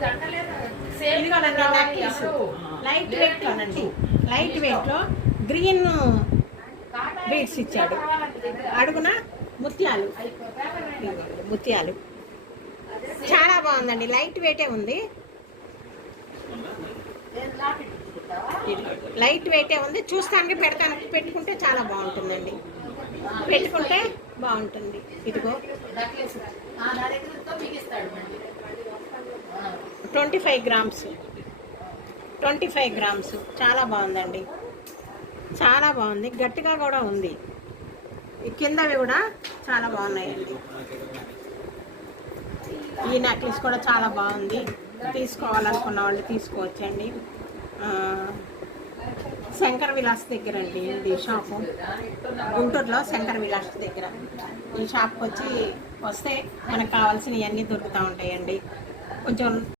ఇదిగోనండి necklace light weight లోనండి, light weight లో గ్రీన్ బీడ్స్ ఇచ్చాడు, అడుగున ముత్యాలు, ముత్యాలు చాలా బాగుందండి, లైట్ వెయిటే ఉంది, లైట్ వెయిటే ఉంది. చూస్తానికి పెట్టుకుంటే చాలా బాగుంటుందండి, పెట్టుకుంటే బాగుంటుంది. ఇదిగో 25 గ్రామ్స్, 25 గ్రామ్స్ చాలా బాగుందండి, చాలా బాగుంది, గట్టిగా కూడా ఉంది. ఈ కిందవి కూడా చాలా బాగున్నాయండి. ఈ నెక్లెస్ కూడా చాలా బాగుంది, తీసుకోవాలనుకున్న వాళ్ళు తీసుకోవచ్చండి. శంకర్ విలాస్ దగ్గర అండి ఇది షాపు, గుంటూరులో శంకర్ విలాస్ దగ్గర. ఈ షాప్కి వస్తే మనకు కావాల్సినవి అన్నీ దొరుకుతూ ఉంటాయండి. కొంచెం